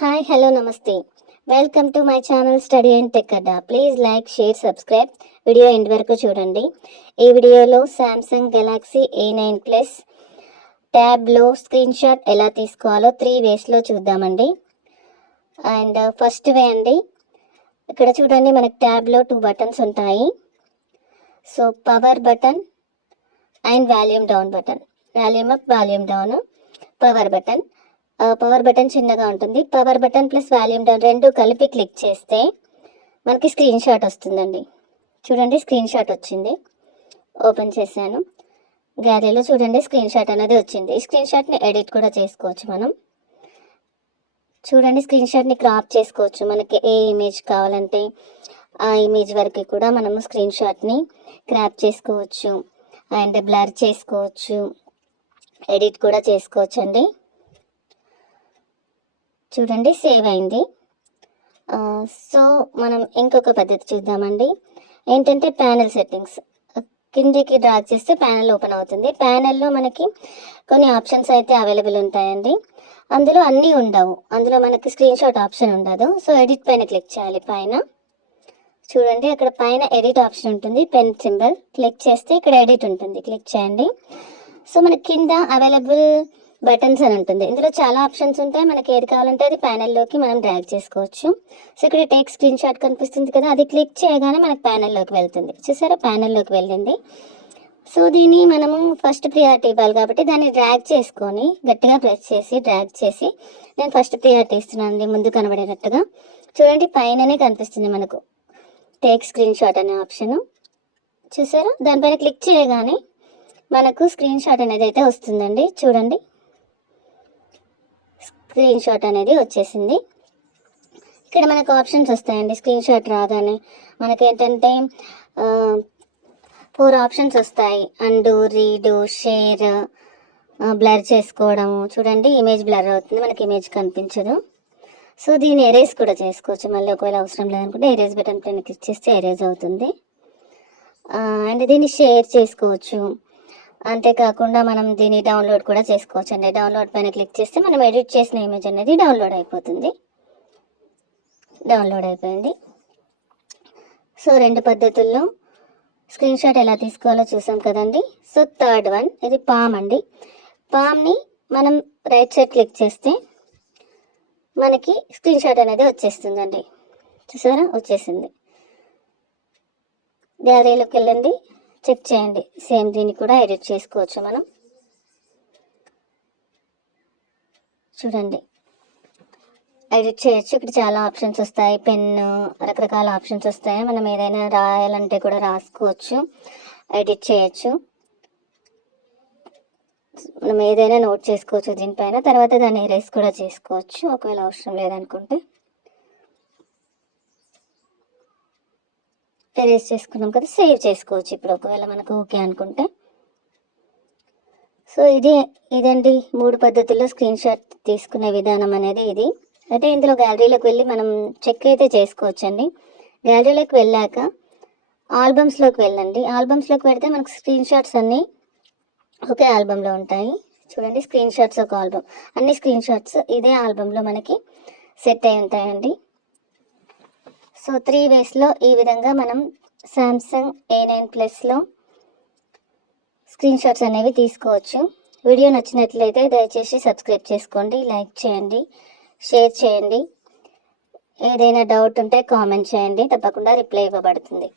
Hi hello నమస్తే welcome to my channel study and tech Adda. Please like share subscribe. Video end వరకు చూడండి. ఈ వీడియోలో సామ్సంగ్ గెలాక్సీ A9 ప్లస్ ట్యాబ్లో screenshot ఎలా తీసుకోవాలో 3 వేస్లో చూద్దామండి. అండ్ ఫస్ట్ వే అండి, ఇక్కడ చూడండి మనకి ట్యాబ్లో 2 బటన్స్ ఉంటాయి. So power button and volume down button, volume up volume down, power button. Power button చిన్నగా ఉంటుంది. Power button plus volume down రెండు కలిపి క్లిక్ చేస్తే మనకి స్క్రీన్ షాట్ వస్తుందండి. చూడండి స్క్రీన్ షాట్ వచ్చింది. ఓపెన్ చేశాను, గ్యాలరీలో చూడండి స్క్రీన్ షాట్ అనేది వచ్చింది. ఈ స్క్రీన్ షాట్ని ఎడిట్ కూడా చేసుకోవచ్చు మనం. చూడండి స్క్రీన్ షాట్ని క్రాప్ చేసుకోవచ్చు. మనకి ఏ ఇమేజ్ కావాలంటే ఆ ఇమేజ్ వరకు కూడా మనము స్క్రీన్ షాట్ని క్రాప్ చేసుకోవచ్చు అండ్ బ్లర్ చేసుకోవచ్చు, ఎడిట్ కూడా చేసుకోవచ్చు అండి. చూడండి సేవ్ అయింది. సో మనం ఇంకొక పద్ధతి చూద్దామండి. ఏంటంటే ప్యానెల్ సెట్టింగ్స్ కిందికి డ్రాగ్ చేస్తే ప్యానెల్ ఓపెన్ అవుతుంది. ప్యానెల్లో మనకి కొన్ని ఆప్షన్స్ అయితే అవైలబుల్ ఉంటాయండి. అందులో అన్నీ ఉండవు. అందులో మనకి స్క్రీన్ షాట్ ఆప్షన్ ఉండదు. సో ఎడిట్ పైన క్లిక్ చేయాలి. పైన చూడండి అక్కడ పైన ఎడిట్ ఆప్షన్ ఉంటుంది, పెన్ సింబల్ క్లిక్ చేస్తే ఇక్కడ ఎడిట్ ఉంటుంది, క్లిక్ చేయండి. సో మనకి కింద అవైలబుల్ బటన్స్ అని ఉంటుంది. ఇందులో చాలా ఆప్షన్స్ ఉంటాయి. మనకి ఏది కావాలంటే అది ప్యానెల్లోకి మనం డ్రాగ్ చేసుకోవచ్చు. సో ఇక్కడ టేక్ స్క్రీన్ షాట్ కనిపిస్తుంది కదా, అది క్లిక్ చేయగానే మనకి ప్యానెల్లోకి వెళ్తుంది. చూసారా ప్యానెల్లోకి వెళ్ళింది. సో దీన్ని మనము ఫస్ట్ ప్రియారిటీ ఇవ్వాలి కాబట్టి దాన్ని డ్రాగ్ చేసుకొని గట్టిగా ప్రెస్ చేసి డ్రాగ్ చేసి నేను ఫస్ట్ ప్రియారిటీ ఇస్తున్నాను ముందు కనబడేటట్టుగా. చూడండి పైననే కనిపిస్తుంది మనకు టేక్ స్క్రీన్ షాట్ అనే ఆప్షను. చూసారా దానిపైన క్లిక్ చేయగానే మనకు స్క్రీన్ షాట్ అనేది అయితే వస్తుందండి. చూడండి స్క్రీన్ షాట్ అనేది వచ్చేసింది. ఇక్కడ మనకు ఆప్షన్స్ వస్తాయండి. స్క్రీన్ షాట్ రాగానే మనకి ఏంటంటే 4 ఆప్షన్స్ వస్తాయి. అండు, రీడు, షేర్, బ్లర్ చేసుకోవడము. చూడండి ఇమేజ్ బ్లర్ అవుతుంది, మనకి ఇమేజ్ కనిపించదు. సో దీన్ని ఎరేజ్ కూడా చేసుకోవచ్చు. మళ్ళీ ఒకవేళ అవసరం లేదనుకుంటే ఎరేజ్ బటన్ పైన క్లిక్ చేస్తే ఎరేజ్ అవుతుంది. అండ్ దీన్ని షేర్ చేసుకోవచ్చు. అంతేకాకుండా మనం దీన్ని డౌన్లోడ్ కూడా చేసుకోవచ్చు అండి. డౌన్లోడ్ పైన క్లిక్ చేస్తే మనం ఎడిట్ చేసిన ఇమేజ్ అనేది డౌన్లోడ్ అయిపోతుంది. డౌన్లోడ్ అయిపోయింది. సో 2 పద్ధతుల్లో స్క్రీన్ షాట్ ఎలా తీసుకోవాలో చూసాం కదండి. సో థర్డ్ వన్, ఇది పామ్ అండి. పామ్ని మనం రైట్ సైడ్ క్లిక్ చేస్తే మనకి స్క్రీన్ షాట్ అనేది వచ్చేస్తుందండి. చూసారా వచ్చేసింది. గ్యాలరీలోకి వెళ్ళండి, చెక్ చేయండి. సేమ్ దీన్ని కూడా ఎడిట్ చేసుకోవచ్చు మనం. చూడండి ఎడిట్ చేయొచ్చు. ఇక్కడ చాలా ఆప్షన్స్ వస్తాయి, పెన్, రకరకాల ఆప్షన్స్ వస్తాయి. మనం ఏదైనా రాయాలంటే కూడా రాసుకోవచ్చు, ఎడిట్ చేయొచ్చు. మనం ఏదైనా నోట్ చేసుకోవచ్చు దీనిపైన. తర్వాత దాన్ని ఎరేస్ కూడా చేసుకోవచ్చు ఒకవేళ అవసరం లేదనుకుంటే. ఎరేజ్ చేసుకున్నాం కదా, సేవ్ చేసుకోవచ్చు ఇప్పుడు ఒకవేళ మనకు ఓకే అనుకుంటే. సో ఇదండి 3 పద్ధతుల్లో స్క్రీన్ షాట్ తీసుకునే విధానం అనేది ఇది. అయితే ఇందులో గ్యాలరీలోకి వెళ్ళి మనం చెక్ అయితే చేసుకోవచ్చండి. గ్యాలరీలోకి వెళ్ళాక ఆల్బమ్స్లోకి వెళ్ళండి. ఆల్బమ్స్లోకి వెళ్తే మనకు స్క్రీన్ షాట్స్ అన్నీ ఒకే ఆల్బంలో ఉంటాయి. చూడండి స్క్రీన్ షాట్స్ ఒక ఆల్బమ్, అన్ని స్క్రీన్ షాట్స్ ఇదే ఆల్బంలో మనకి సెట్ అయి ఉంటాయండి. సో 3 వేస్లో ఈ విధంగా మనం సామ్సంగ్ A9 ప్లస్లో స్క్రీన్ షాట్స్ అనేవి తీసుకోవచ్చు. వీడియో నచ్చినట్లయితే దయచేసి సబ్స్క్రైబ్ చేసుకోండి, లైక్ చేయండి, షేర్ చేయండి. ఏదైనా డౌట్ ఉంటే కామెంట్ చేయండి, తప్పకుండా రిప్లై ఇవ్వబడుతుంది.